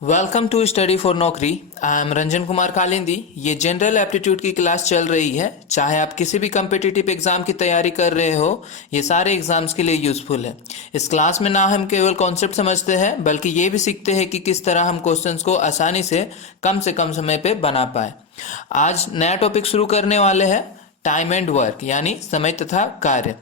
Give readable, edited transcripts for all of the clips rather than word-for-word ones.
Welcome to study for नौकरी। I am Ranjan Kumar Kalindi. ये general aptitude की क्लास चल रही है। चाहे आप किसी भी कम्पिटिटिव एग्जाम की तैयारी कर रहे हो, ये सारे एग्जाम्स के लिए यूजफुल है। इस क्लास में ना हम केवल कॉन्सेप्ट समझते हैं बल्कि ये भी सीखते हैं कि किस तरह हम क्वेश्चंस को आसानी से कम समय पे बना पाए। आज नया टॉपिक शुरू करने वाले हैं, टाइम एंड वर्क यानी समय तथा कार्य।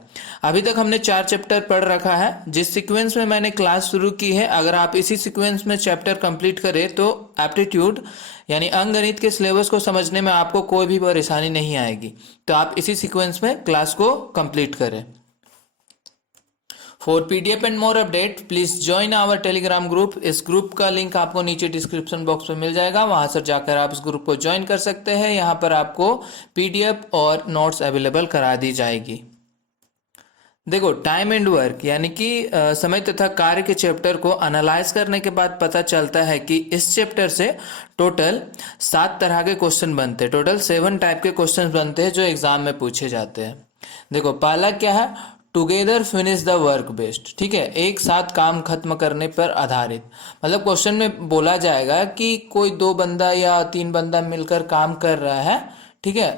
अभी तक हमने 4 चैप्टर पढ़ रखा है। जिस सीक्वेंस में मैंने क्लास शुरू की है, अगर आप इसी सीक्वेंस में चैप्टर कंप्लीट करें तो एप्टीट्यूड यानी अंकगणित के सिलेबस को समझने में आपको कोई भी परेशानी नहीं आएगी। तो आप इसी सीक्वेंस में क्लास को कंप्लीट करें। For PDF and more update please join our Telegram group. इस ग्रुप का लिंक आपको नीचे डिस्क्रिप्शन बॉक्स में मिल जाएगा, वहां से जाकर आप इस ग्रुप को ज्वाइन कर सकते हैं। यहाँ पर आपको पीडीएफ और नोट्स अवेलेबल करा दी जाएगी। देखो, टाइम एंड वर्क यानी कि समय तथा कार्य के चैप्टर को एनालाइज करने के बाद पता चलता है कि इस चैप्टर से टोटल 7 तरह के क्वेश्चन बनते हैं। टोटल 7 टाइप के क्वेश्चन बनते हैं जो एग्जाम में पूछे जाते हैं। देखो, पहला क्या है? Together finish the work best. ठीक है, एक साथ काम खत्म करने पर आधारित। मतलब क्वेश्चन में बोला जाएगा कि कोई 2 बंदा या 3 बंदा मिलकर काम कर रहा है। ठीक है,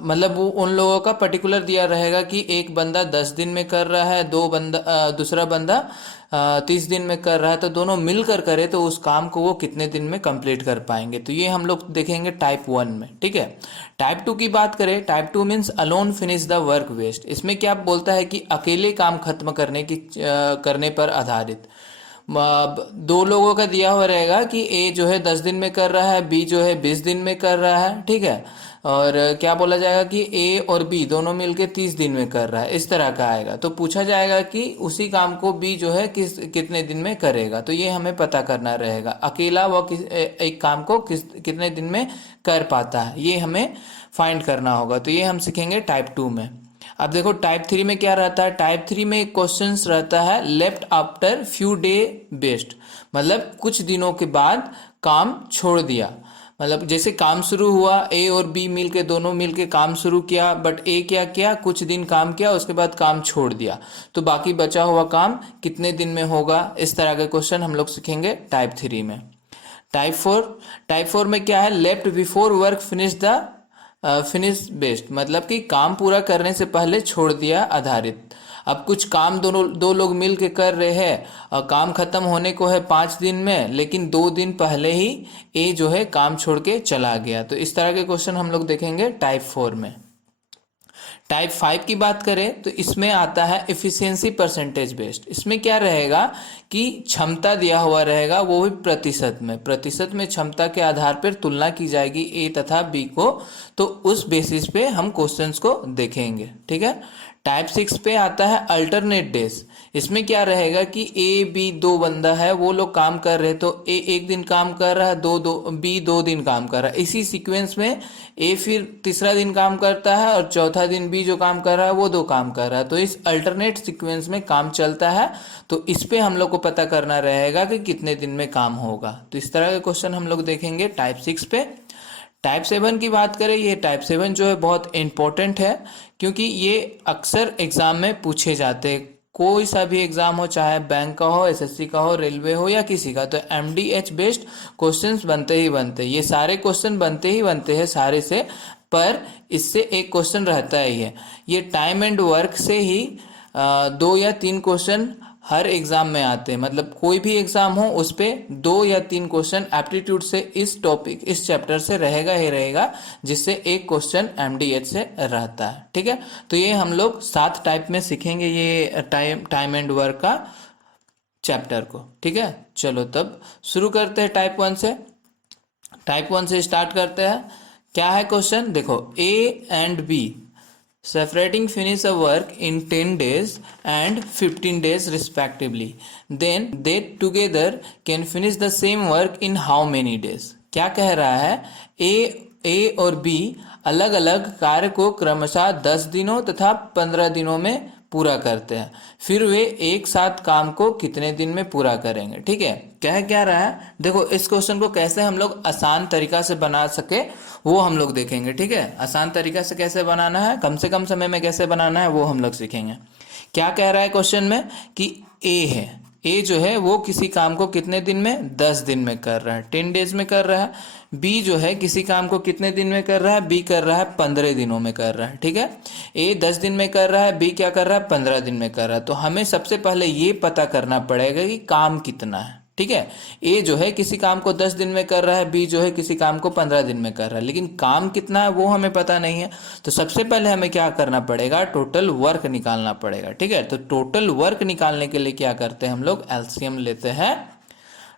मतलब वो उन लोगों का पर्टिकुलर दिया रहेगा कि एक बंदा 10 दिन में कर रहा है, दूसरा बंदा 30 दिन में कर रहा है। तो दोनों मिलकर करे तो उस काम को वो कितने दिन में कंप्लीट कर पाएंगे। तो ये हम लोग देखेंगे टाइप 1 में। ठीक है, टाइप 2 की बात करें, type 2 means alone finish the work west. इसमें क्या बोलता है कि अकेले काम खत्म करने पर आधारित। 2 लोगों का दिया हुआ रहेगा कि ए जो है 10 दिन में कर रहा है, बी जो है 20 दिन में कर रहा है। ठीक है, और क्या बोला जाएगा कि ए और बी दोनों मिलके 30 दिन में कर रहा है, इस तरह का आएगा। तो पूछा जाएगा कि उसी काम को बी जो है कितने दिन में करेगा। तो ये हमें पता करना रहेगा, अकेला वो एक काम को कितने दिन में कर पाता है, ये हमें फाइंड करना होगा। तो ये हम सीखेंगे टाइप 2 में। अब देखो, टाइप 3 में क्या रहता है? टाइप 3 में एक क्वेश्चन रहता है left after few day best. मतलब कुछ दिनों के बाद काम छोड़ दिया। मतलब जैसे काम शुरू हुआ, ए और बी मिलके दोनों मिलके काम शुरू किया, बट ए क्या किया, कुछ दिन काम किया, उसके बाद काम छोड़ दिया। तो बाकी बचा हुआ काम कितने दिन में होगा, इस तरह के क्वेश्चन हम लोग सीखेंगे टाइप 3 में। टाइप 4 में क्या है? Left before work finish best. मतलब कि काम पूरा करने से पहले छोड़ दिया आधारित। अब कुछ काम दो लोग मिल के कर रहे हैं और काम खत्म होने को है 5 दिन में, लेकिन 2 दिन पहले ही ए जो है काम छोड़ के चला गया। तो इस तरह के क्वेश्चन हम लोग देखेंगे टाइप 4 में। टाइप 5 की बात करें तो इसमें आता है एफिशिएंसी परसेंटेज बेस्ड। इसमें क्या रहेगा कि क्षमता दिया हुआ रहेगा, वो भी प्रतिशत में क्षमता के आधार पर तुलना की जाएगी ए तथा बी को। तो उस बेसिस पे हम क्वेश्चंस को देखेंगे। ठीक है, टाइप 6 पे आता है अल्टरनेट डेज। इसमें क्या रहेगा कि ए बी 2 बंदा है, वो लोग काम कर रहे हैं। तो ए 1 दिन काम कर रहा है, बी 2 दिन काम कर रहा है। इसी सीक्वेंस में ए फिर तीसरा दिन काम करता है और चौथा दिन बी जो काम कर रहा है वो 2 काम कर रहा है। तो इस अल्टरनेट सीक्वेंस में काम चलता है। तो इस पे हम लोग को पता करना रहेगा कि कितने दिन में काम होगा। तो इस तरह के क्वेश्चन हम लोग देखेंगे टाइप 6 पे। टाइप 7 की बात करें, ये टाइप 7 जो है बहुत इंपॉर्टेंट है, क्योंकि ये अक्सर एग्जाम में पूछे जाते हैं। कोई सा भी एग्जाम हो, चाहे बैंक का हो, एसएससी का हो, रेलवे हो या किसी का, तो एमडीएच बेस्ड क्वेश्चंस बनते ही बनते हैं। ये सारे क्वेश्चन बनते ही बनते हैं सारे से, पर इससे एक क्वेश्चन रहता ही है। ये टाइम एंड वर्क से ही 2 या 3 क्वेश्चन हर एग्जाम में आते हैं। मतलब कोई भी एग्जाम हो उस पे 2 या 3 क्वेश्चन एप्टीट्यूड से इस चैप्टर से रहेगा ही रहेगा, जिससे एक क्वेश्चन एमडीएच से रहता है। ठीक है, तो ये हम लोग 7 टाइप में सीखेंगे ये टाइम एंड वर्क का चैप्टर को। ठीक है, चलो तब शुरू करते हैं टाइप 1 से। टाइप 1 से स्टार्ट करते हैं। क्या है क्वेश्चन? देखो, A and B separating finish a work in 10 days and 15 days respectively, then they together can finish the same work in how many days। क्या कह रहा है? ए और बी अलग अलग कार्य को क्रमशः 10 दिनों तथा 15 दिनों में पूरा करते हैं, फिर वे एक साथ काम को कितने दिन में पूरा करेंगे। ठीक है, क्या रहा है? देखो, इस क्वेश्चन को कैसे हम लोग आसान तरीका से बना सके वो हम लोग देखेंगे। ठीक है, आसान तरीका से कैसे बनाना है, कम से कम समय में कैसे बनाना है, वो हम लोग सीखेंगे। क्या कह रहा है क्वेश्चन में कि ए है, ए जो है वो किसी काम को कितने दिन में, 10 दिन में कर रहा है, 10 डेज में कर रहा है। बी जो है किसी काम को कितने दिन में कर रहा है, बी कर रहा है 15 दिनों में कर रहा है, ठीक है। ए 10 दिन में कर रहा है, बी क्या कर रहा है, 15 दिन में कर रहा है। तो हमें सबसे पहले ये पता करना पड़ेगा कि काम कितना है, ठीक है। ए जो है किसी काम को 10 दिन में कर रहा है, बी जो है किसी काम को 15 दिन में कर रहा है, लेकिन काम कितना है वो हमें पता नहीं है। तो सबसे पहले हमें क्या करना पड़ेगा, टोटल वर्क निकालना पड़ेगा, ठीक है। तो टोटल वर्क निकालने के लिए क्या करते हैं हम लोग, एलसीएम लेते हैं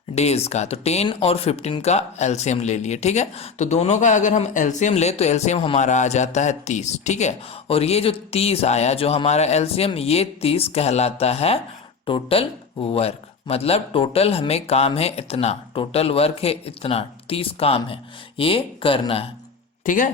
डेज का। तो 10 और 15 का एलसीएम ले लिए, ठीक है। तो दोनों का अगर हम एलसीएम ले तो एलसीएम हमारा आ जाता है 30, ठीक है। और ये जो 30 आया जो हमारा एलसीएम, ये 30 कहलाता है टोटल वर्क। मतलब टोटल हमें काम है इतना, टोटल वर्क है इतना, 30 काम है ये करना है, ठीक है।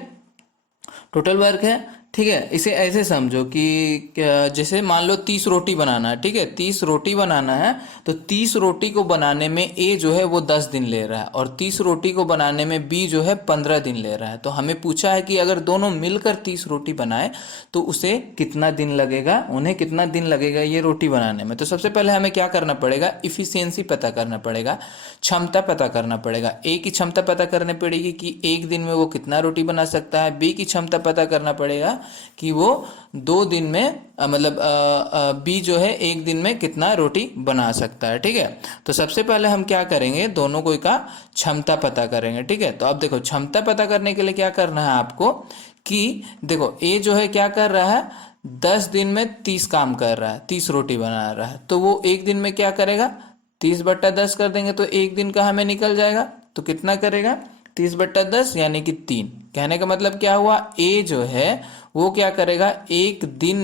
टोटल वर्क है, ठीक है। इसे ऐसे समझो कि जैसे मान लो 30 रोटी बनाना है, ठीक है। 30 रोटी बनाना है तो 30 रोटी को बनाने में ए जो है वो 10 दिन ले रहा है और 30 रोटी को बनाने में बी जो है 15 दिन ले रहा है। तो हमें पूछा है कि अगर दोनों मिलकर 30 रोटी बनाए तो उसे कितना दिन लगेगा, उन्हें कितना दिन लगेगा ये रोटी बनाने में। तो सबसे पहले हमें क्या करना पड़ेगा, इफिशियंसी पता करना पड़ेगा, क्षमता पता करना पड़ेगा। ए की क्षमता पता करनी पड़ेगी कि एक दिन में वो कितना रोटी बना सकता है। बी की क्षमता पता करना पड़ेगा कि वो 2 दिन में मतलब बी जो है एक दिन में कितना रोटी बना सकता है, ठीक है। तो सबसे पहले हम क्या करेंगे, दोनों को का क्षमता पता करेंगे, ठीक है। तो अब देखो क्षमता पता करने के लिए क्या करना है आपको कि देखो ए जो है क्या कर रहा है, 10 दिन में 30 काम कर रहा है, 30 रोटी बना रहा है। तो वो एक दिन में क्या करेगा, 30/10 कर देंगे तो एक दिन का हमें निकल जाएगा। तो कितना करेगा, 30/10 यानी कि 3। कहने का मतलब क्या हुआ, ए जो है वो क्या करेगा, एक दिन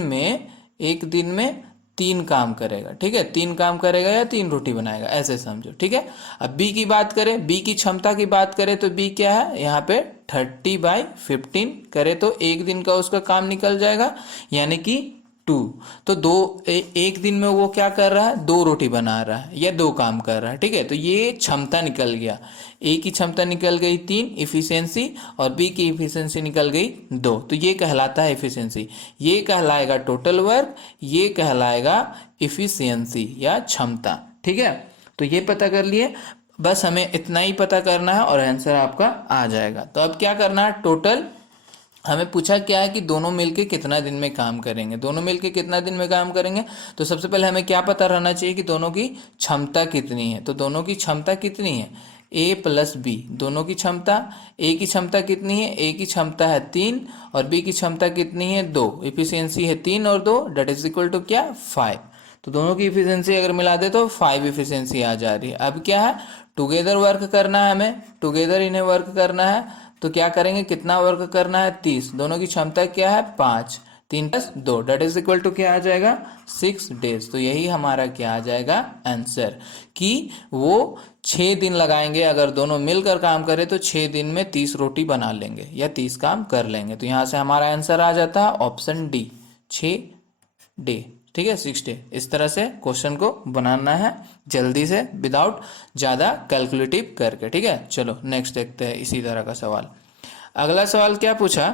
में 3 काम करेगा, ठीक है। 3 काम करेगा या 3 रोटी बनाएगा, ऐसे समझो, ठीक है। अब बी की बात करें, बी की क्षमता की बात करें तो बी क्या है यहाँ पे 30/15 करे तो एक दिन का उसका काम निकल जाएगा यानी कि 2। तो एक दिन में वो क्या कर रहा है, 2 रोटी बना रहा है या 2 काम कर रहा है, ठीक है। तो ये क्षमता निकल गया, ए की क्षमता निकल गई 3 इफिशियंसी और बी की इफिशियंसी निकल गई 2। तो ये कहलाता है इफिशियंसी, ये कहलाएगा टोटल वर्क, ये कहलाएगा इफिशियंसी या क्षमता, ठीक है। तो ये पता कर लिए, बस हमें इतना ही पता करना है और आंसर आपका आ जाएगा। तो अब क्या करना है, टोटल हमें पूछा क्या है कि दोनों मिलके कितना दिन में काम करेंगे, दोनों मिलके कितना दिन में काम करेंगे। तो सबसे पहले हमें क्या पता रहना चाहिए कि दोनों की क्षमता कितनी है। तो दोनों की क्षमता कितनी है, ए प्लस बी, दोनों की क्षमता। ए की क्षमता कितनी है, ए की क्षमता है 3 और बी की क्षमता कितनी है 2, इफिशियंसी है 3 और 2 डेट इज इक्वल टू क्या 5। तो दोनों की इफिशियंसी अगर मिला दे तो 5 इफिशियंसी आ जा रही है। अब क्या है, टुगेदर वर्क करना है, हमें टुगेदर इन्हें वर्क करना है। तो क्या करेंगे, कितना वर्क करना है 30, दोनों की क्षमता क्या है 5, 3+2 डेट इज इक्वल टू क्या आ जाएगा 6 डेज। तो यही हमारा क्या आ जाएगा आंसर कि वो 6 दिन लगाएंगे, अगर दोनों मिलकर काम करें तो 6 दिन में 30 रोटी बना लेंगे या 30 काम कर लेंगे। तो यहाँ से हमारा आंसर आ जाता है ऑप्शन डी, 6 डे, ठीक है, 6 डे। इस तरह से क्वेश्चन को बनाना है जल्दी से विदाउट ज़्यादा कैलकुलेटिव करके, ठीक है। चलो नेक्स्ट देखते हैं इसी तरह का सवाल। अगला सवाल क्या पूछा,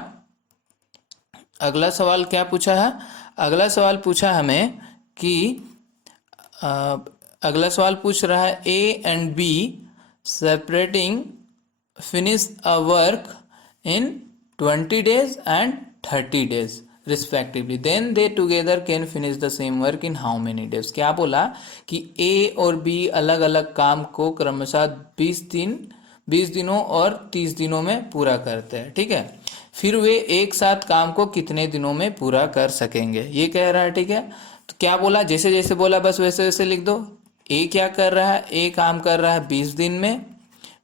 अगला सवाल क्या पूछा है, अगला सवाल पूछा हमें कि अगला सवाल पूछ रहा है A and B separating finish a work in 20 days and 30 days respectively, then they together can finish the same work in how many days. क्या बोला कि ए और बी अलग अलग काम को क्रमशः 20 दिनों और 30 दिनों में पूरा करते हैं, ठीक है। फिर वे एक साथ काम को कितने दिनों में पूरा कर सकेंगे, ये कह रहा है, ठीक है। तो क्या बोला, जैसे जैसे बोला बस वैसे वैसे लिख दो। ए क्या कर रहा है, ए काम कर रहा है 20 दिन में,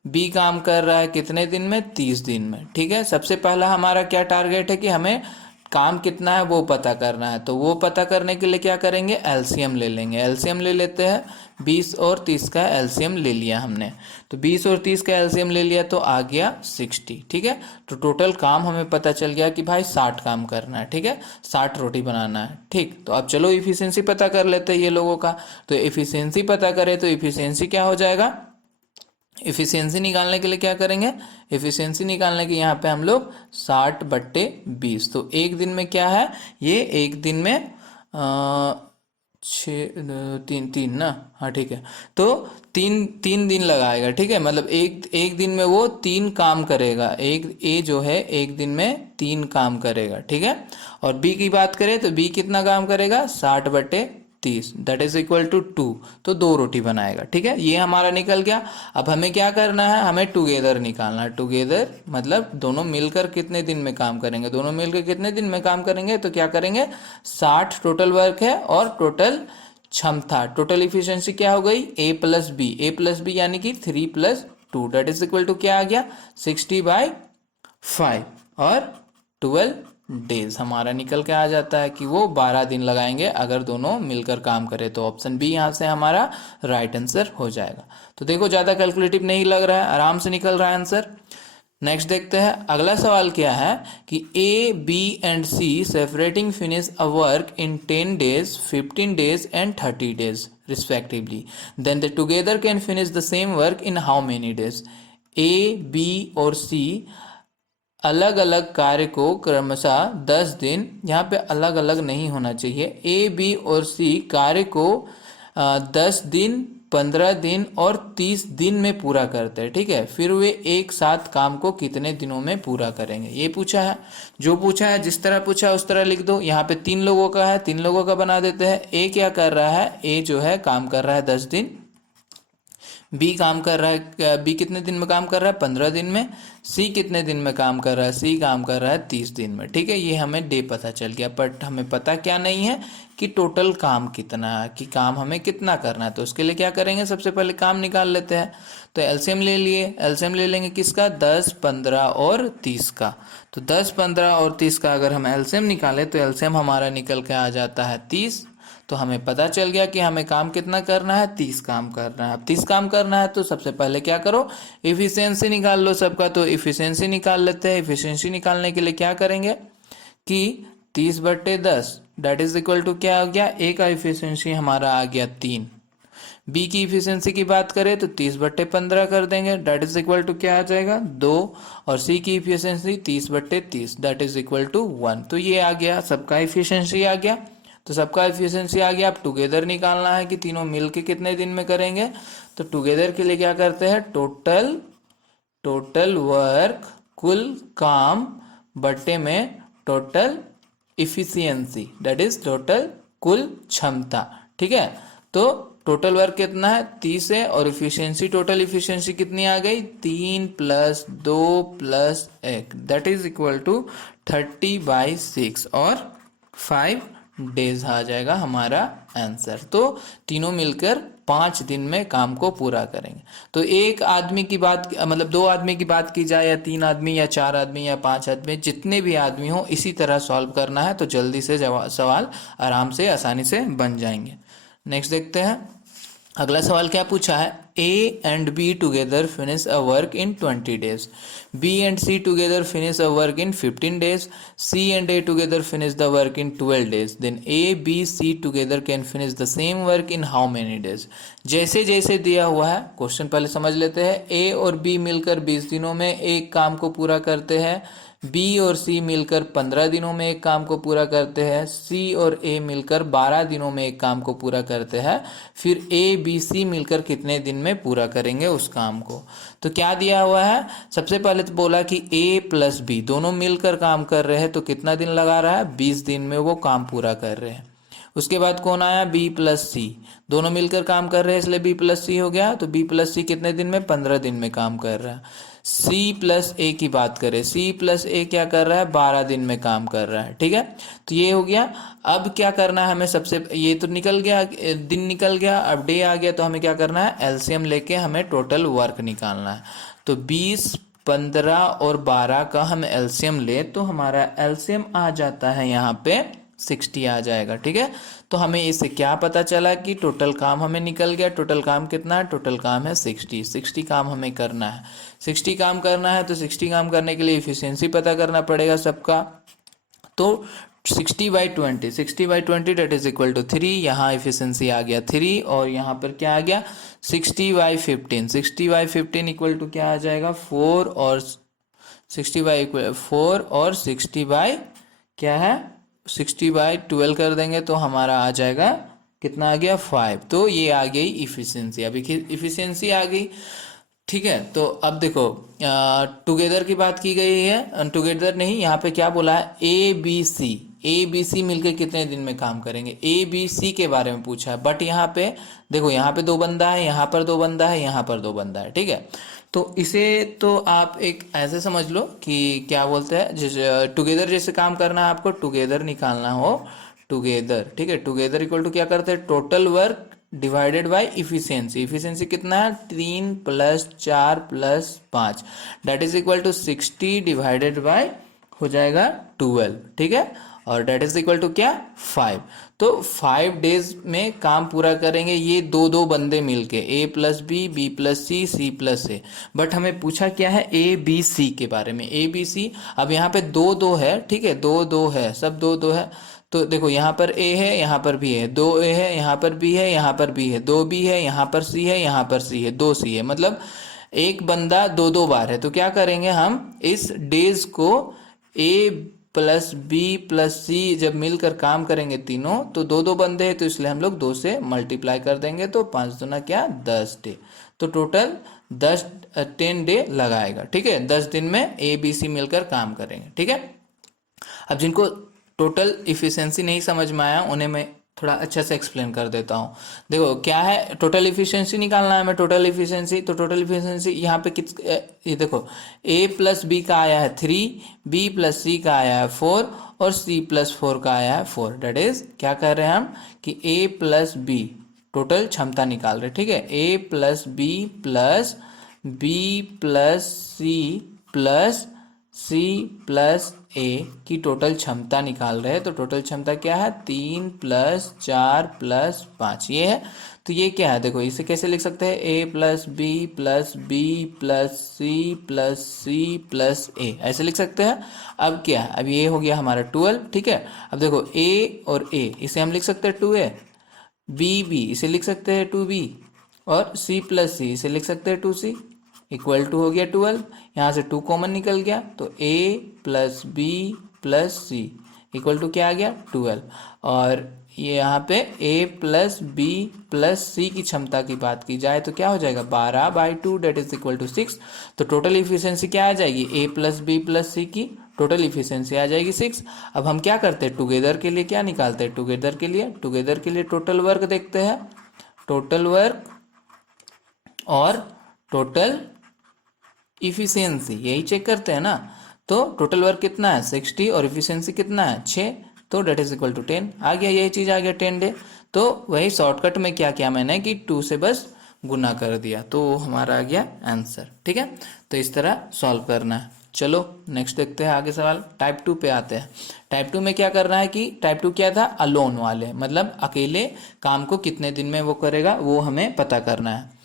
बी काम कर रहा है कितने दिन में 30 दिन में, ठीक है। सबसे पहला हमारा क्या टारगेट है कि हमें काम कितना है वो पता करना है। तो वो पता करने के लिए क्या करेंगे, एलसीएम ले लेंगे। एलसीएम ले लेते हैं, 20 और 30 का एलसीएम ले लिया हमने। तो 20 और 30 का एलसीएम ले लिया तो आ गया 60, ठीक है। तो टोटल काम हमें पता चल गया कि भाई 60 काम करना है, ठीक है, 60 रोटी बनाना है, ठीक। तो अब चलो इफिशियंसी पता कर लेते हैं ये लोगों का। तो इफिशियंसी पता करें तो इफिशियंसी क्या हो जाएगा, इफिशियंसी निकालने के लिए क्या करेंगे, इफिशियंसी निकालने के यहाँ पे हम लोग 60/20। तो एक दिन में क्या है, ये एक दिन में तीन तीन ना, हाँ ठीक है। तो तीन तीन दिन लगाएगा, ठीक है, मतलब एक एक दिन में वो तीन काम करेगा, एक ए जो है एक दिन में तीन काम करेगा, ठीक है। और बी की बात करें तो बी कितना काम करेगा, 60/30, दैट इज इक्वल टू 2। तो दो रोटी बनाएगा, ठीक है, ये हमारा निकल गया। अब हमें क्या करना है, हमें टुगेदर निकालना है। टुगेदर मतलब दोनों मिलकर कितने दिन में काम करेंगे, दोनों मिलकर कितने दिन में काम करेंगे, तो क्या करेंगे, 60 टोटल वर्क है और टोटल क्षमता, टोटल इफिशियंसी क्या हो गई, ए प्लस बी यानी कि 3+2 डेट इज इक्वल टू क्या आ गया, 60/5 और 12 डेज हमारा निकल के आ जाता है कि वो 12 दिन लगाएंगे अगर दोनों मिलकर काम करें। तो ऑप्शन बी यहाँ से हमारा राइट आंसर हो जाएगा। तो देखो ज़्यादा कैलकुलेटिव नहीं लग रहा है, आराम से निकल रहा है आंसर। नेक्स्ट देखते हैं अगला सवाल क्या है कि A B and C separating finish a work in 10 days, 15 days and 30 days respectively, then they together can finish the same work in how many days। A B और सी अलग अलग कार्य को क्रमशः 10 दिन, यहाँ पे अलग अलग नहीं होना चाहिए, ए बी और सी कार्य को 10 दिन, 15 दिन और 30 दिन में पूरा करते हैं, ठीक है। फिर वे एक साथ काम को कितने दिनों में पूरा करेंगे, ये पूछा है। जो पूछा है जिस तरह पूछा है उस तरह लिख दो। यहाँ पे 3 लोगों का है, 3 लोगों का बना देते हैं। ए क्या कर रहा है, ए जो है काम कर रहा है 10 दिन, बी काम कर रहा है, बी कितने दिन में काम कर रहा है, 15 दिन में। सी कितने दिन में काम कर रहा है, सी काम कर रहा है 30 दिन में, ठीक है। ये हमें डे पता चल गया, बट हमें पता क्या नहीं है कि टोटल काम कितना है, कि काम हमें कितना करना है। तो उसके लिए क्या करेंगे, सबसे पहले काम निकाल लेते हैं। तो एलसीएम ले लिए, एलसीएम ले लेंगे किसका, 10, 15 और 30 का। तो 10, 15 और 30 का अगर हम एलसीएम निकालें तो एलसीएम हमारा निकल के आ जाता है 30। तो हमें पता चल गया कि हमें काम कितना करना है, 30 काम करना है। अब 30 काम करना है तो सबसे पहले क्या करो, इफिशियंसी निकाल लो सबका। तो इफिशियंसी निकाल लेते हैं। इफिशियंसी निकालने के लिए क्या करेंगे कि 30/10 डेट इज इक्वल टू क्या हो गया, ए का इफिशियंसी हमारा आ गया 3। बी की इफिशियंसी की बात करें तो 30/15 कर देंगे, डेट इज इक्वल टू क्या आ जाएगा, 2। और सी की efficiency 30/30 that is equal to 1। तो ये आ गया, सबका इफिशियंसी आ गया। तो सबका एफिशिएंसी आ गया। अब टुगेदर निकालना है कि तीनों मिलके कितने दिन में करेंगे। तो टुगेदर के लिए क्या करते हैं, टोटल वर्क, कुल काम, बट्टे में total efficiency, that is total कुल क्षमता, ठीक है। तो टोटल वर्क कितना है, 30 है, और इफिशियंसी, टोटल इफिशियंसी कितनी आ गई, 3 + 2 + 1 दैट इज इक्वल टू 30/6 और 5 डेज आ जाएगा हमारा आंसर। तो तीनों मिलकर 5 दिन में काम को पूरा करेंगे। तो एक आदमी की बात, मतलब 2 आदमी की बात की जाए, या 3 आदमी, या 4 आदमी, या 5 आदमी, जितने भी आदमी हो इसी तरह सॉल्व करना है, तो जल्दी से सवाल आराम से आसानी से बन जाएंगे। नेक्स्ट देखते हैं अगला सवाल क्या पूछा है, A and B together finish a work in 20 days, B and C together finish a work in 15 days, C and A together finish the work in 12 days, then A B C together can finish the same work in how many days. जैसे जैसे दिया हुआ है question पहले समझ लेते हैं। ए और बी मिलकर 20 दिनों में एक काम को पूरा करते हैं, बी और सी मिलकर 15 दिनों में एक काम को पूरा करते हैं, सी और ए मिलकर 12 दिनों में एक काम को पूरा करते हैं। फिर ए बी सी मिलकर कितने दिन में पूरा करेंगे उस काम को। तो क्या दिया हुआ है, सबसे पहले तो बोला कि ए प्लस बी दोनों मिलकर काम कर रहे हैं, तो कितना दिन लगा रहा है, 20 दिन में वो काम पूरा कर रहे हैं। उसके बाद कौन आया, बी प्लस सी, दोनों मिलकर काम कर रहे हैं इसलिए बी प्लस सी हो गया। तो बी प्लस सी कितने दिन में, 15 दिन में काम कर रहा है। सी प्लस ए की बात करें, सी प्लस ए क्या कर रहा है, 12 दिन में काम कर रहा है, ठीक है। तो ये हो गया। अब क्या करना है हमें, सबसे ये तो निकल गया, दिन निकल गया, अब डे आ गया। तो हमें क्या करना है, एलसीएम लेके हमें टोटल वर्क निकालना है। तो 20, 15 और 12 का हम एलसीएम ले तो हमारा एलसीएम आ जाता है यहाँ पे 60 आ जाएगा, ठीक है। तो हमें इससे क्या पता चला कि टोटल काम हमें निकल गया। टोटल काम कितना है, टोटल काम है 60 काम हमें करना है। 60 काम करना है तो 60 काम करने के लिए इफिशियंसी पता करना पड़ेगा सबका। तो 60/20 डेट इज इक्वल टू 3, यहाँ इफिशियंसी आ गया 3, और यहाँ पर क्या आ गया 60/15 इक्वल टू क्या आ जाएगा 4, और 60/4 और 60 बाई क्या है 60/12 कर देंगे तो हमारा आ जाएगा कितना आ गया 5। तो ये आ गई इफिशियंसी। अभी इफिशियंसी आ गई, ठीक है। तो अब देखो टुगेदर की बात की गई है, टुगेदर नहीं, यहाँ पे क्या बोला है, ए बी सी मिलके कितने दिन में काम करेंगे, ए बी सी के बारे में पूछा है। बट यहाँ पे देखो, यहाँ पे 2 बंदा है, यहाँ पर 2 बंदा है, यहाँ पर 2 बंदा है, ठीक है। तो इसे तो आप एक ऐसे समझ लो कि क्या बोलते हैं, जैसे टुगेदर जैसे काम करना है आपको, टुगेदर निकालना हो, टुगेदर, ठीक है। टुगेदर इक्वल टू क्या करते हैं, total work divided by efficiency. Efficiency कितना है, 3 + 4 + 5, that is equal to 60 divided by हो जाएगा 12, ठीक है। और डेट इज इक्वल टू क्या, 5। तो 5 डेज में काम पूरा करेंगे ये दो दो बंदे मिलके, A plus B, B plus C, C plus A. But हमें पूछा क्या है, ए बी सी के बारे में, ए बी सी। अब यहाँ पे दो दो है, ठीक है, दो दो है, सब दो दो है। तो देखो यहाँ पर ए है, यहाँ पर भी है, 2 ए है, यहाँ पर बी है, यहाँ पर बी है, 2 बी है, यहाँ पर सी है, यहाँ पर सी है, 2 सी है। मतलब एक बंदा दो दो बार है। तो क्या करेंगे हम, इस डेज को ए प्लस बी प्लस सी जब मिलकर काम करेंगे तीनों, तो दो दो बंदे हैं, तो इसलिए हम लोग 2 से मल्टीप्लाई कर देंगे, तो 5 दूना क्या, 10 डे। तो टोटल 10 डे लगाएगा, ठीक है। 10 दिन में ए बी सी मिलकर काम करेंगे, ठीक है। अब जिनको टोटल इफिशियंसी नहीं समझ में आया, उन्हें मैं थोड़ा अच्छा से एक्सप्लेन कर देता हूँ। देखो क्या है, टोटल इफिशियंसी निकालना है हमें, टोटल इफिशियंसी। तो टोटल इफिशियंसी यहाँ पे ये देखो, ए प्लस बी का आया है 3, बी प्लस सी का आया है 4, और सी प्लस 4 का आया है 4। डेट इज क्या कर रहे हैं हम कि ए प्लस बी टोटल क्षमता निकाल रहे हैं, ठीक है। A plus B plus C plus C plus A की टोटल क्षमता निकाल रहे हैं। तो टोटल क्षमता क्या है, 3 + 4 + 5 ये है। तो ये क्या है, देखो इसे कैसे लिख सकते हैं, A plus B plus C plus A, ऐसे लिख सकते हैं। अब क्या है, अब ये हो गया हमारा 12, ठीक है। अब देखो ए और ए इसे हम लिख सकते हैं 2a, बी इसे लिख सकते हैं 2b, और सी प्लस सी इसे लिख सकते हैं 2c, इक्वल टू हो गया 12। यहाँ से 2 कॉमन निकल गया, तो a plus B plus C equal to क्या आ गया, 12। और ये यहाँ पे a plus B plus C की क्षमता की बात की जाए तो क्या हो जाएगा, 12/2, डेट इज इक्वल टू 6। तो टोटल इफिशियंसी क्या आ जाएगी, a plus B plus C की टोटल इफिशियंसी आ जाएगी 6। अब हम क्या करते हैं, टुगेदर के लिए क्या निकालते हैं, टुगेदर के लिए टोटल वर्क देखते हैं, टोटल वर्क और टोटल इफिशियंसी यही चेक करते हैं ना। तो टोटल वर्क कितना है 60, और इफिशियंसी कितना है 6, तो डेट इज इक्वल टू 10 आ गया, यही चीज़ आ गया 10 डे। तो वही शॉर्टकट में क्या किया मैंने कि 2 से बस गुना कर दिया, तो हमारा आ गया आंसर, ठीक है। तो इस तरह सॉल्व करना है। चलो नेक्स्ट देखते हैं आगे सवाल, टाइप 2 पे आते हैं। टाइप 2 में क्या करना है कि टाइप 2 क्या था, अलोन वाले, मतलब अकेले काम को कितने दिन में वो करेगा वो हमें पता करना है।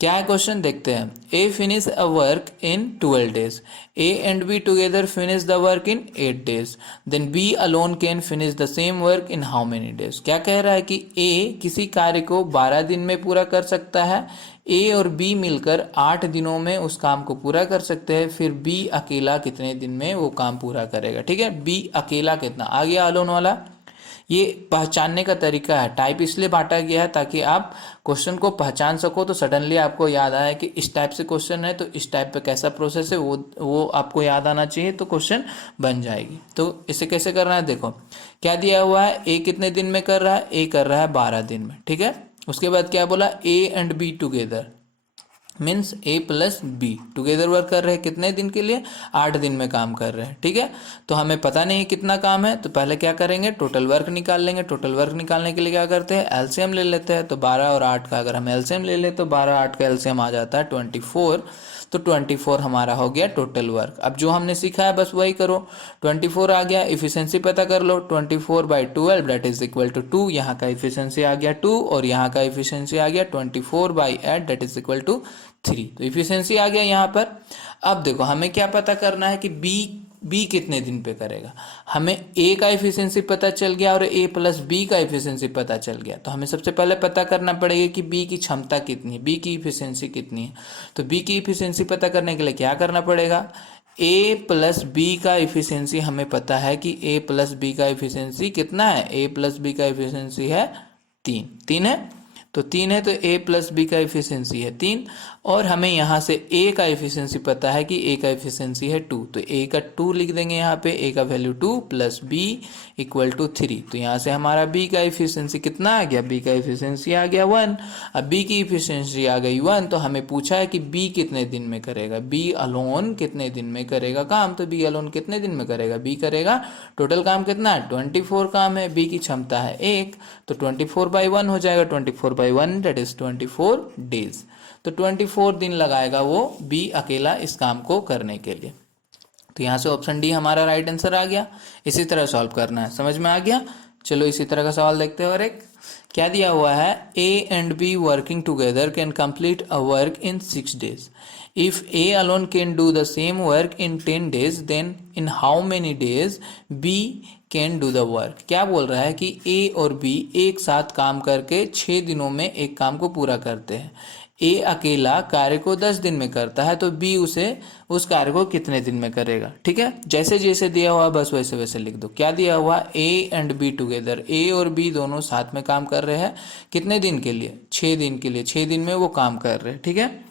क्या है क्वेश्चन देखते हैं, A finish a work in 12 days, A and B together finish the work in 8 days, then B alone can finish the same work in how many days. क्या कह रहा है कि ए किसी कार्य को 12 दिन में पूरा कर सकता है, ए और बी मिलकर 8 दिनों में उस काम को पूरा कर सकते हैं, फिर बी अकेला कितने दिन में वो काम पूरा करेगा, ठीक है। बी अकेला कितना आ गया, अलोन वाला। ये पहचानने का तरीका है, टाइप इसलिए बांटा गया है ताकि आप क्वेश्चन को पहचान सको, तो सडनली आपको याद आए कि इस टाइप से क्वेश्चन है, तो इस टाइप पे कैसा प्रोसेस है वो आपको याद आना चाहिए, तो क्वेश्चन बन जाएगी। तो इसे कैसे करना है, देखो क्या दिया हुआ है, ए कितने दिन में कर रहा है, ए कर रहा है 12 दिन में, ठीक है। उसके बाद क्या बोला, ए and B together means A plus be together work कर रहे हैं कितने दिन के लिए, 8 दिन में काम कर रहे हैं, ठीक है। तो हमें पता नहीं कितना काम है, तो पहले क्या करेंगे, टोटल वर्क निकाल लेंगे। टोटल वर्क निकालने के लिए क्या करते हैं, एलसीएम ले लेते हैं। तो 12 और 8 का अगर हम एलसीएम ले लें तो 12 8 का एलसीएम आ जाता है 24। तो 24 हमारा हो गया टोटल वर्क। अब जो हमने सीखा है बस वही करो, 24 आ गया, इफिशियंसी पता कर लो, 24/12 दैट इज इक्वल टू 2, यहाँ का इफिशियंसी आ गया 2, और यहाँ का इफिशियंसी आ गया 24/8 दैट इज इक्वल टू 3। तो इफिशियंसी आ गया यहाँ पर। अब देखो हमें क्या पता करना है कि बी कितने दिन पे करेगा। हमें ए का इफिशियंसी पता चल गया और ए प्लस बी का इफिशियंसी पता चल गया, तो हमें सबसे पहले पता करना पड़ेगा कि बी की क्षमता कितनी है, बी की इफिशियंसी कितनी है। तो बी की इफिशियंसी पता करने के लिए क्या करना पड़ेगा, ए प्लस बी का इफिशियंसी हमें पता है कि ए प्लस बी का इफिशियंसी कितना है, ए प्लस बी का इफिशियंसी है तीन है, तो तीन है तो ए प्लस बी का एफिशिएंसी है 3। और हमें यहाँ से ए का एफिशिएंसी पता है कि ए का एफिशिएंसी है 2, तो ए का 2 लिख देंगे यहाँ पे, ए का value 2 plus B equal to 3। तो यहाँ से हमारा बी का एफिशिएंसी कितना आ गया, बी का एफिशिएंसी आ गया 1। अब बी की एफिशिएंसी आ गई 1, तो हमें पूछा है कि बी कितने दिन में करेगा, बी अलोन कितने दिन में करेगा काम। तो बी अलोन कितने दिन में करेगा, बी करेगा टोटल काम कितना है 24 काम है, बी की क्षमता है 1, तो 24/1 हो जाएगा, 24/1 दैट इज 24 डेज। तो 24 दिन लगाएगा वो बी अकेला इस काम को करने के लिए। तो यहाँ से ऑप्शन डी हमारा राइट आंसर आ गया। इसी तरह सॉल्व करना है, समझ में आ गया। चलो इसी तरह का सवाल देखते हैं। और एक क्या दिया हुआ है, A and B working together can complete a work in 6 days। If A alone can do the same work in 10 days, then in how many days B can do the work. क्या बोल रहा है कि ए और B एक साथ काम करके 6 दिनों में एक काम को पूरा करते हैं। ए अकेला कार्य को 10 दिन में करता है, तो बी उस कार्य को कितने दिन में करेगा। ठीक है, जैसे जैसे दिया हुआ बस वैसे वैसे लिख दो। क्या दिया हुआ, ए एंड बी टुगेदर, ए और बी दोनों साथ में काम कर रहे हैं कितने दिन के लिए, 6 दिन के लिए। 6 दिन में वो काम कर रहे हैं। ठीक है,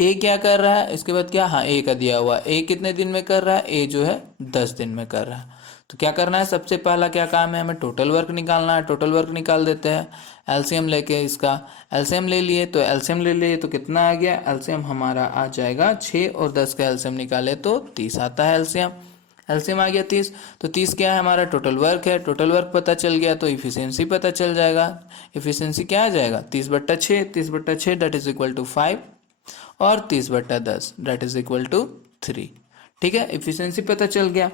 ए क्या कर रहा है, इसके बाद क्या, हाँ ए का दिया हुआ, ए कितने दिन में कर रहा है, ए जो है 10 दिन में कर रहा है। तो क्या करना है, सबसे पहला क्या काम है, हमें टोटल वर्क निकालना है। टोटल वर्क निकाल देते हैं एलसीएम लेके, इसका एलसीएम ले लिए, तो एलसीएम ले लिए तो कितना आ गया, एलसीएम हमारा आ जाएगा 6 और 10 का एलसीएम निकाले तो 30 आता है एलसीएम। एलसीएम आ गया 30, तो 30 क्या है हमारा टोटल वर्क है। टोटल वर्क पता चल गया तो इफिशियंसी पता चल जाएगा। इफिशियंसी क्या आ जाएगा, 30/6, 30/6 दैट इज इक्वल टू 5 और 30/10 दैट इज इक्वल टू 3। ठीक है, इफिशियंसी पता चल गया।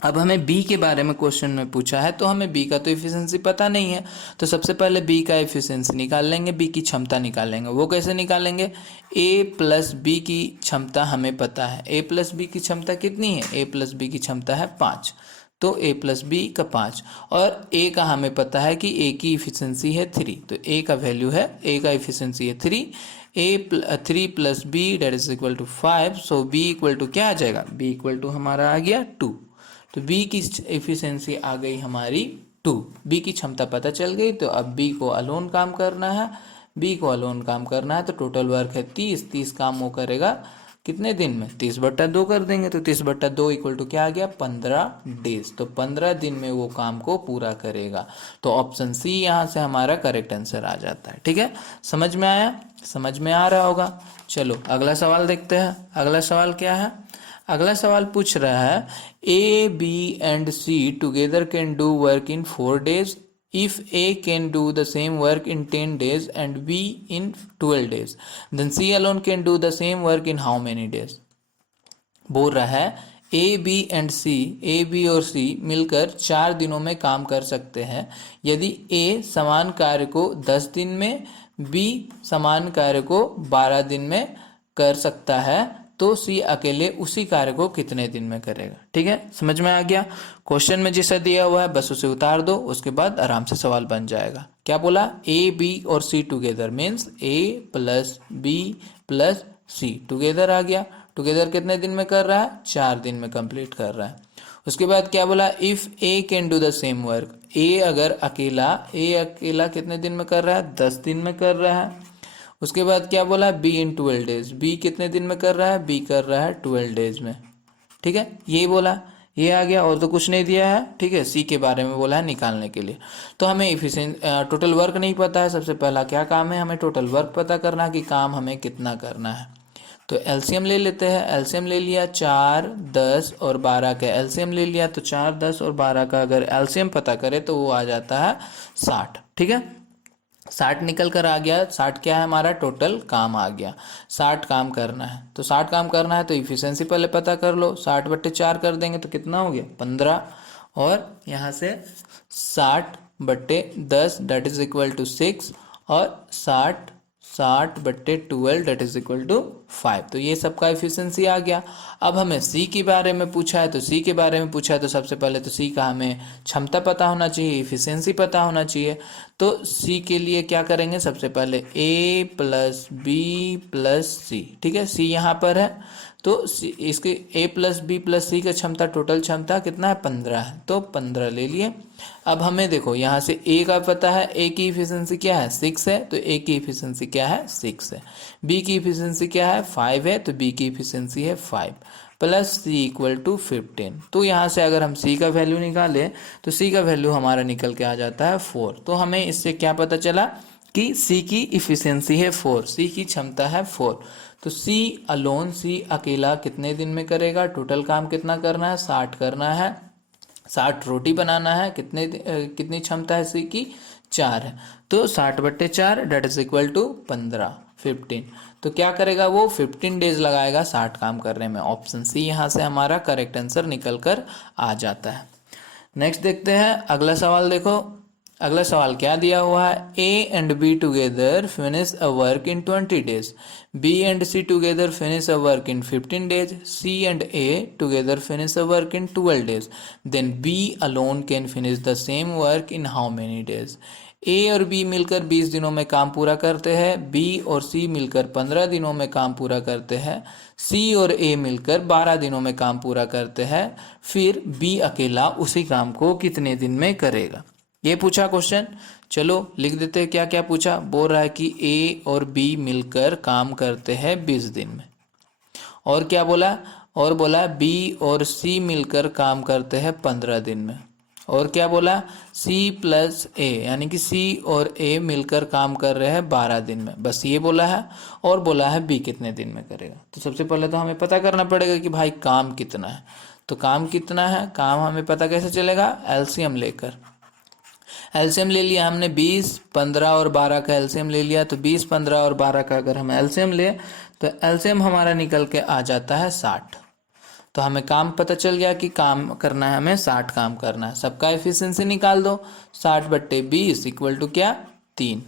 अब हमें बी के बारे में क्वेश्चन में पूछा है, तो हमें बी का तो एफिशिएंसी पता नहीं है, तो सबसे पहले बी का एफिशिएंसी निकाल लेंगे, बी की क्षमता निकालेंगे। वो कैसे निकालेंगे, ए प्लस बी की क्षमता हमें पता है। ए प्लस बी की क्षमता कितनी है, ए प्लस बी की क्षमता है 5, तो ए प्लस बी का 5, और ए का हमें पता है कि ए की इफिशियंसी है 3, तो ए का वैल्यू है, ए का इफिशियंसी है 3, 3 plus B that is equal to 5। So B equal to क्या आ जाएगा, बी इक्वल टू हमारा आ गया 2। तो बी की एफिशिएंसी आ गई हमारी 2, बी की क्षमता पता चल गई। तो अब बी को अलोन काम करना है, बी को अलोन काम करना है, तो टोटल वर्क है 30 काम वो करेगा कितने दिन में, 30/2 कर देंगे, तो 30/2 इक्वल टू क्या आ गया 15 डेज। तो 15 दिन में वो काम को पूरा करेगा। तो ऑप्शन सी यहाँ से हमारा करेक्ट आंसर आ जाता है। ठीक है, समझ में आया, समझ में आ रहा होगा। चलो अगला सवाल देखते हैं। अगला सवाल क्या है, अगला सवाल पूछ रहा है, A B and C together can do work in 4 days if A can do the same work in 10 days and B in 12 days, then C alone can do the same work in how many days। बोल रहा है A B and C, A B और C मिलकर 4 दिनों में काम कर सकते हैं यदि ए समान कार्य को 10 दिन में, बी समान कार्य को 12 दिन में कर सकता है, तो सी अकेले उसी कार्य को कितने दिन में करेगा। ठीक है, समझ में आ गया। क्वेश्चन में जैसा दिया हुआ है बस उसे उतार दो, उसके बाद आराम से सवाल बन जाएगा। क्या बोला, ए बी और C together means A plus B plus C together आ गया। टुगेदर कितने दिन में कर रहा है, 4 दिन में कंप्लीट कर रहा है। उसके बाद क्या बोला, if A can do the same work, A अकेला कितने दिन में कर रहा है, 10 दिन में कर रहा है। उसके बाद क्या बोला, बी इन 12 days, बी कितने दिन में कर रहा है, बी कर रहा है 12 days में। ठीक है, यही बोला, ये आ गया, और तो कुछ नहीं दिया है। ठीक है, सी के बारे में बोला है निकालने के लिए। तो हमें इफिशिएंट टोटल वर्क नहीं पता है। सबसे पहला क्या काम है, हमें टोटल वर्क पता करना है कि काम हमें कितना करना है। तो एलसीएम ले लेते हैं, एलसीएम ले लिया 4, 10 और 12 का एलसीएम ले लिया, तो 4, 10 और 12 का अगर एलसीएम पता करें तो वो आ जाता है 60। ठीक है, 60 निकल कर आ गया। 60 क्या है हमारा, टोटल काम आ गया। 60 काम करना है, तो 60 काम करना है तो इफिशिएंसी पहले पता कर लो। 60/4 कर देंगे तो कितना हो गया 15, और यहाँ से 60/10 दैट इज इक्वल टू 6, और 60/12 दैट इज इक्वल टू 5। तो ये सबका इफिशिएंसी आ गया। अब हमें सी के बारे में पूछा है, तो सी के बारे में पूछा है तो सबसे पहले तो सी का हमें क्षमता पता होना चाहिए, इफिशिएंसी पता होना चाहिए। तो सी के लिए क्या करेंगे, सबसे पहले ए प्लस बी प्लस सी। ठीक है, सी यहाँ पर है, तो इसके a प्लस बी प्लस सी का क्षमता, टोटल क्षमता कितना है 15 है, तो 15 ले लिए। अब हमें देखो यहाँ से a का पता है, a की इफिशियंसी क्या है 6 है, तो a की इफिशियंसी क्या है 6 है। b की इफिशियंसी क्या है 5 है, तो b की इफिशियंसी है 5 प्लस सी इक्वल टू 15। तो यहाँ से अगर हम सी का वैल्यू निकालें तो सी का वैल्यू हमारा निकल के आ जाता है 4। तो हमें इससे क्या पता चला कि सी की इफिशियंसी है 4, सी की क्षमता है 4। तो सी अलोन, सी अकेला कितने दिन में करेगा, टोटल काम कितना करना है 60 करना है, 60 रोटी बनाना है, कितनी क्षमता है सी की 4 है, तो 60/4 डेट इज इक्वल टू 15। तो क्या करेगा वो 15 डेज लगाएगा 60 काम करने में। ऑप्शन सी यहाँ से हमारा करेक्ट आंसर निकल कर आ जाता है। नेक्स्ट देखते हैं अगला सवाल। देखो अगला सवाल क्या दिया हुआ है, A and B together finish a work in 20 days, B and C together finish a work in 15 days, C and A together finish a work in 12 days, then B alone can finish the same work in how many days. A और B मिलकर 20 दिनों में काम पूरा करते हैं, B और C मिलकर 15 दिनों में काम पूरा करते हैं, सी और ए मिलकर 12 दिनों में काम पूरा करते हैं, फिर बी अकेला उसी काम को कितने दिन में करेगा, ये पूछा क्वेश्चन। चलो लिख देते हैं क्या क्या पूछा। बोल रहा है कि ए और बी मिलकर काम करते हैं 20 दिन में, और क्या बोला, और बोला बी और सी मिलकर काम करते हैं 15 दिन में, और क्या बोला सी प्लस ए यानी कि सी और ए मिलकर काम कर रहे हैं 12 दिन में, बस ये बोला है। और बोला है बी कितने दिन में करेगा। तो सबसे पहले तो हमें पता करना पड़ेगा कि भाई काम कितना है। तो काम कितना है, काम हमें पता कैसे चलेगा, एलसीएम लेकर। एलसीएम ले लिया हमने 20, 15 और 12 का एलसीएम ले लिया। तो 20, 15 और 12 का अगर हम एलसीएम ले तो एलसीएम हमारा निकल के आ जाता है 60। तो हमें काम पता चल गया कि काम करना है, हमें 60 काम करना है। सबका एफिशिएंसी निकाल दो, 60/20 इक्वल टू क्या 3,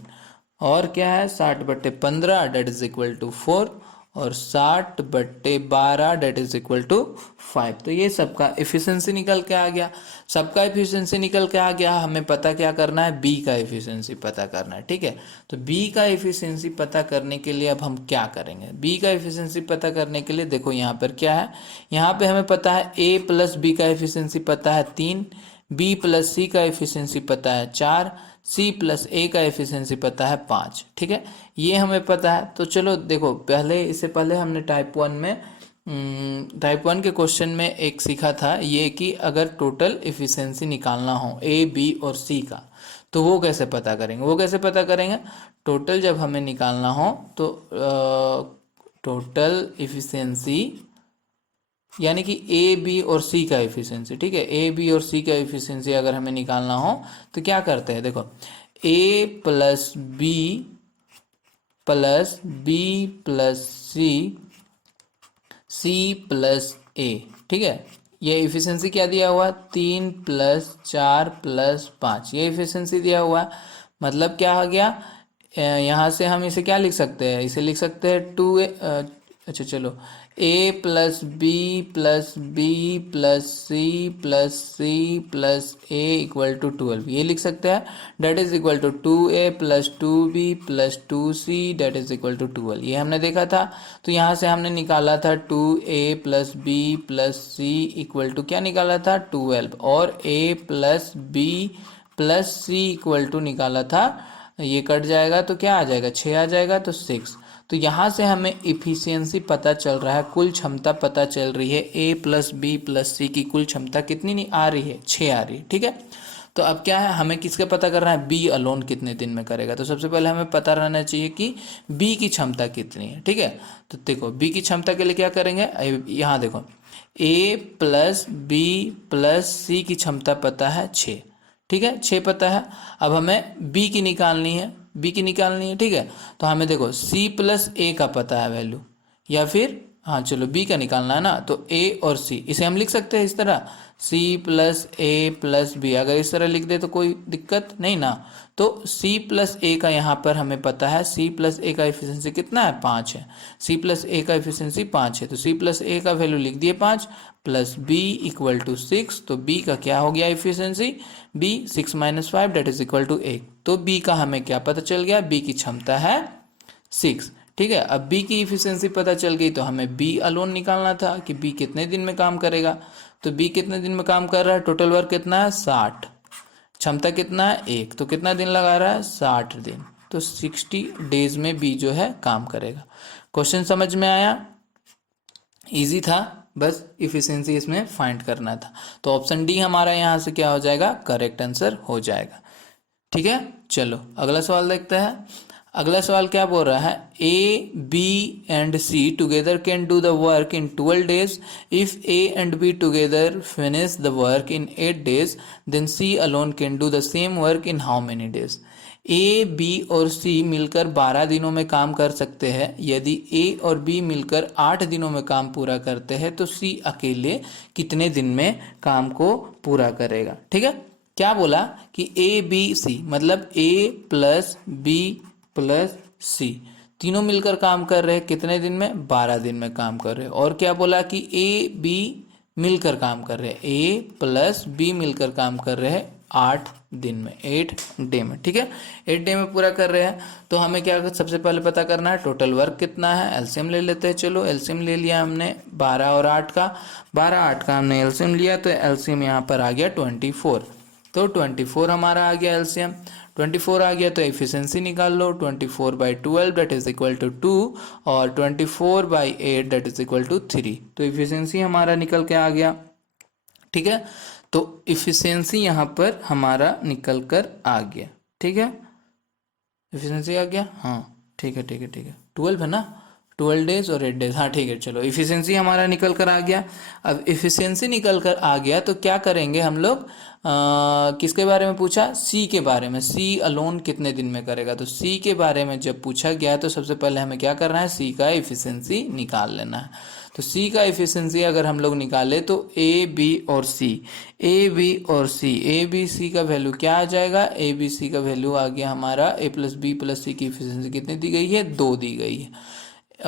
और क्या है 60/15 डेट इज इक्वल टू 4, और 60/12 डेट इज इक्वल टू 5। तो ये सबका एफिशिएंसी निकल के आ गया। सबका एफिशिएंसी निकल के आ गया, हमें पता क्या करना है, बी का एफिशिएंसी पता करना है। ठीक है, तो बी का एफिशिएंसी पता करने के लिए अब हम क्या करेंगे, बी का एफिशिएंसी पता करने के लिए देखो यहाँ पर क्या है, यहाँ पे हमें पता है ए प्लस बी का एफिशिएंसी पता है 3, बी प्लस सी का एफिशिएंसी पता है 4, सी प्लस ए का एफिशिएंसी पता है 5। ठीक है, ये हमें पता है। तो चलो देखो पहले, इससे पहले हमने टाइप 1 के क्वेश्चन में एक सीखा था ये कि अगर टोटल एफिशिएंसी निकालना हो ए बी और सी का, तो वो कैसे पता करेंगे, वो कैसे पता करेंगे, टोटल जब हमें निकालना हो तो टोटल एफिशिएंसी यानी कि ए बी और सी का एफिशिएंसी। ठीक है, ए बी और सी का एफिशिएंसी अगर हमें निकालना हो तो क्या करते हैं, देखो ए plus B plus C, C plus ए। ठीक है, ये एफिशिएंसी क्या दिया हुआ 3 + 4 + 5, ये एफिशिएंसी दिया हुआ। मतलब क्या आ गया, यहाँ से हम इसे क्या लिख सकते हैं, इसे लिख सकते हैं 2a, अच्छा चलो a plus B plus C plus a equal to 12, ये लिख सकते हैं। That is equal to 2a plus 2b plus 2c that is equal to 12, ये हमने देखा था। तो यहाँ से हमने निकाला था 2a plus B plus C equal to क्या निकाला था 12, और a plus B plus C equal to निकाला था, ये कट जाएगा तो क्या आ जाएगा 6 आ जाएगा, तो 6। तो यहाँ से हमें इफिशियंसी पता चल रहा है, कुल क्षमता पता चल रही है, A plus B plus C की कुल क्षमता कितनी नहीं आ रही है 6 आ रही है। ठीक है, तो अब क्या है, हमें किसका पता करना है, बी अलोन कितने दिन में करेगा। तो सबसे पहले हमें पता रहना चाहिए कि बी की क्षमता कितनी है। ठीक है, तो देखो बी की क्षमता के लिए क्या करेंगे, यहाँ देखो ए प्लस बी प्लस सी की क्षमता पता है 6। ठीक है, 6 पता है। अब हमें बी की निकालनी है, बी की निकालनी है। ठीक है, तो हमें देखो सी प्लस ए का पता है वैल्यू, या फिर हाँ चलो बी का निकालना है ना, तो ए और सी इसे हम लिख सकते हैं इस तरह, सी प्लस ए प्लस बी। अगर इस तरह लिख दे तो कोई दिक्कत नहीं ना। तो सी प्लस ए का यहाँ पर हमें पता है, सी प्लस ए का एफिशिएंसी कितना है 5 है, सी प्लस ए का एफिशिएंसी 5 है। तो सी प्लस ए का वैल्यू लिख दिए 5 प्लस बी इक्वल टू 6। तो बी का क्या हो गया efficiency, B 6 - 5 that is equal to 8। तो बी का हमें क्या पता चल गया, बी की क्षमता है 6। ठीक है। अब बी की इफिशियंसी पता चल गई तो हमें बी अलोन निकालना था कि बी कितने दिन में काम करेगा। तो बी कितने दिन में काम कर रहा है, टोटल वर्क कितना है 60, क्षमता कितना है 1, तो कितना दिन लगा रहा है 60 दिन, तो 60 डेज में बी जो है काम करेगा। क्वेश्चन समझ में आया, इजी था, बस इफिशियंसी इसमें फाइंड करना था। तो ऑप्शन डी हमारा यहाँ से क्या हो जाएगा, करेक्ट आंसर हो जाएगा। ठीक है, चलो अगला सवाल देखते हैं। अगला सवाल क्या बोल रहा है, A B and C together can do the work in 12 days. If A and B together finish the work in 8 days, then C alone can do the same work in how many days. A B और C मिलकर 12 दिनों में काम कर सकते हैं। यदि ए और बी मिलकर 8 दिनों में काम पूरा करते हैं तो सी अकेले कितने दिन में काम को पूरा करेगा। ठीक है, क्या बोला कि ए बी सी मतलब ए प्लस बी प्लस सी तीनों मिलकर काम कर रहे हैं कितने दिन में, 12 दिन में काम कर रहे हैं। और क्या बोला कि ए बी मिलकर काम कर रहे हैं, ए प्लस बी मिलकर काम कर रहे हैं 8 दिन में, 8 डे में। ठीक है, 8 डे में पूरा कर रहे हैं। तो हमें क्या सबसे पहले पता करना है टोटल वर्क कितना है, एलसीएम ले लेते हैं। चलो एलसीएम ले लिया हमने 12 और 8 का, 12 8 का हमने एलसीएम लिया, तो एलसीएम यहाँ पर आ गया 24। तो 24 हमारा आ गया एलसीएम, 24 आ गया तो एफिशिएंसी निकाल लो, 24/12 दैट इज इक्वल टू 2 और 24/8 दैट इज इक्वल टू 3। तो एफिशिएंसी हमारा निकल के आ गया। ठीक है, तो इफिशियंसी यहाँ पर हमारा निकल कर आ गया। ठीक है, इफिशियंसी आ गया, हाँ ठीक है ठीक है ठीक है, 12 है ना, 12 डेज और 8 डेज, हाँ ठीक है। चलो इफिशियंसी हमारा निकल कर आ गया। अब इफिशियंसी निकल कर आ गया तो क्या करेंगे हम लोग, किसके बारे में पूछा, सी के बारे में, सी अलोन कितने दिन में करेगा। तो सी के बारे में जब पूछा गया तो सबसे पहले हमें क्या करना है, सी का इफिशियंसी निकाल लेना है। तो सी का इफिशियंसी अगर हम लोग निकाले तो ए बी और सी, ए बी और सी, ए बी सी का वैल्यू क्या आ जाएगा, ए बी सी का वैल्यू आ गया हमारा, ए प्लस बी प्लस सी की इफिशियंसी कितनी दी गई है, 2 दी गई है।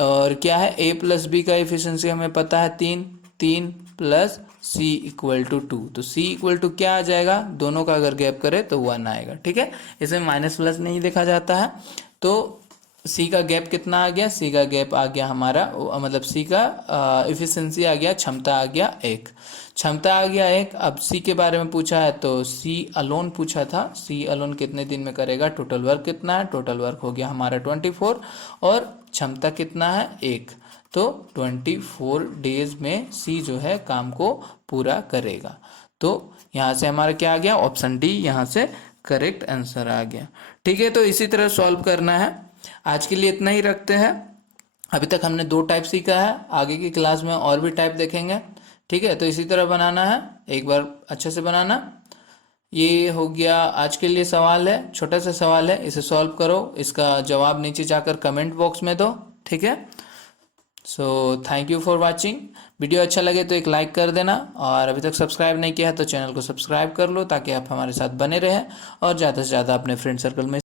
और क्या है, ए प्लस बी का इफिशियंसी हमें पता है 3, 3 प्लस सी इक्वल टू 2, तो सी इक्वल टू क्या आ जाएगा, दोनों का अगर गैप करे तो 1 आएगा। ठीक है, इसमें माइनस प्लस नहीं देखा जाता है। तो सी का गैप कितना आ गया, सी का गैप आ गया हमारा, मतलब सी का इफिशियंसी आ गया, क्षमता आ गया 1, क्षमता आ गया 1। अब सी के बारे में पूछा है तो सी अलोन पूछा था, सी अलोन कितने दिन में करेगा, टोटल वर्क कितना है, टोटल वर्क हो गया हमारा 24 और क्षमता कितना है 1, तो 24 डेज में सी जो है काम को पूरा करेगा। तो यहाँ से हमारा क्या आ गया, ऑप्शन डी यहाँ से करेक्ट आंसर आ गया। ठीक है, तो इसी तरह सॉल्व करना है। आज के लिए इतना ही रखते हैं। अभी तक हमने 2 टाइप सीखा है, आगे की क्लास में और भी टाइप देखेंगे। ठीक है, तो इसी तरह बनाना है, एक बार अच्छे से बनाना। ये हो गया आज के लिए सवाल है, छोटा सा सवाल है, इसे सॉल्व करो, इसका जवाब नीचे जाकर कमेंट बॉक्स में दो। ठीक है, so thank you for watching. Video अच्छा लगे तो एक लाइक कर देना, और अभी तक सब्सक्राइब नहीं किया है तो चैनल को सब्सक्राइब कर लो ताकि आप हमारे साथ बने रहें और ज़्यादा से ज़्यादा अपने फ्रेंड सर्कल में